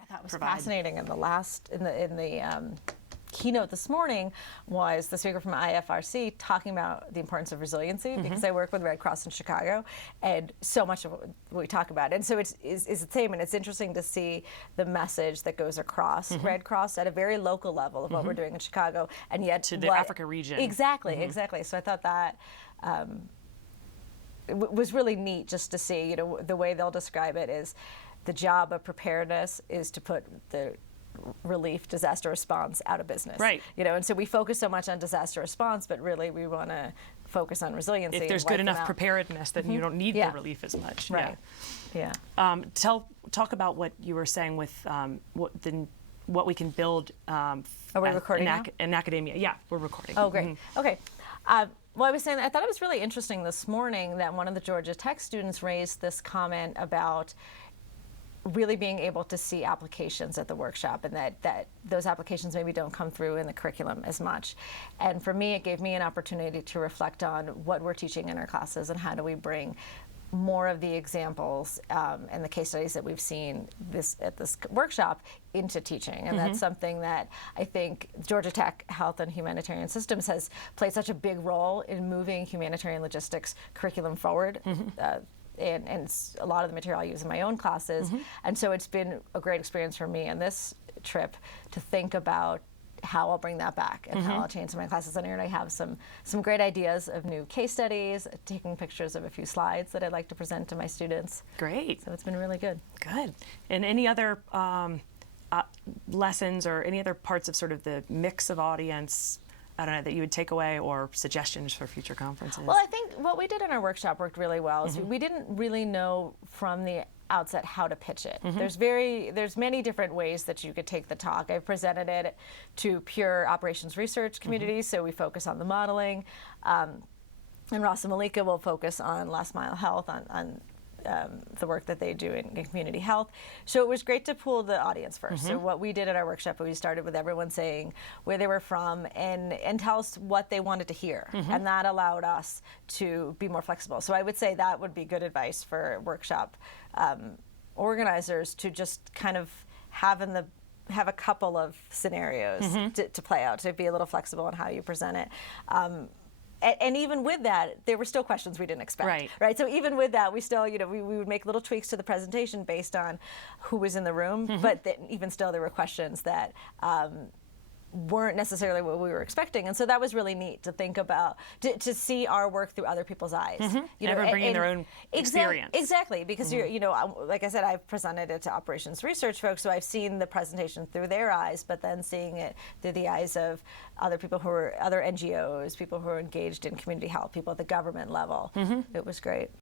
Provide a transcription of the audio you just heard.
I thought was fascinating in the keynote this morning was the speaker from IFRC talking about the importance of resiliency, because I work with Red Cross in Chicago, and so much of what we talk about. And so it's the same, and it's interesting to see the message that goes across Red Cross at a very local level of what we're doing in Chicago, and yet to the Africa region. Exactly, exactly. So I thought that was really neat just to see, the way they'll describe it is the job of preparedness is to put the relief disaster response out of business. Right. And so we focus so much on disaster response, but really we want to focus on resiliency. If there's good enough preparedness, then you don't need the relief as much. Right. Yeah. Talk about what you were saying with what we can build. Are we recording now? In academia? Yeah, we're recording. Oh, great. Okay. Well, I was saying, I thought it was really interesting this morning that one of the Georgia Tech students raised this comment about really being able to see applications at the workshop, and that those applications maybe don't come through in the curriculum as much. And for me, it gave me an opportunity to reflect on what we're teaching in our classes and how do we bring more of the examples and the case studies that we've seen at this workshop into teaching. And that's something that I think Georgia Tech Health and Humanitarian Systems has played such a big role in moving humanitarian logistics curriculum forward. And a lot of the material I use in my own classes. And so it's been a great experience for me on this trip to think about how I'll bring that back and how I'll change some of my classes. And I have some great ideas of new case studies, taking pictures of a few slides that I'd like to present to my students. Great. So it's been really good. Good. And any other lessons or any other parts of sort of the mix of audience, I don't know, that you would take away or suggestions for future conferences? Well, I think what we did in our workshop worked really well. Is we didn't really know from the outset how to pitch it. There's many different ways that you could take the talk. I presented it to pure operations research communities, so we focus on the modeling. And Ross and Malika will focus on last mile health, on the work that they do in community health. So it was great to pool the audience first. So what we did at our workshop, we started with everyone saying where they were from and tell us what they wanted to hear. And that allowed us to be more flexible. So I would say that would be good advice for workshop organizers, to just kind of have a couple of scenarios to play out, to be a little flexible in how you present it. And even with that, there were still questions we didn't expect. Right. So even with that, we still, we would make little tweaks to the presentation based on who was in the room. But even still, there were questions that weren't necessarily what we were expecting. And so that was really neat to think about, to see our work through other people's eyes. Everyone bringing their own experience. Exactly, because like I said, I've presented it to operations research folks, so I've seen the presentation through their eyes, but then seeing it through the eyes of other people other NGOs, people who are engaged in community health, people at the government level. It was great.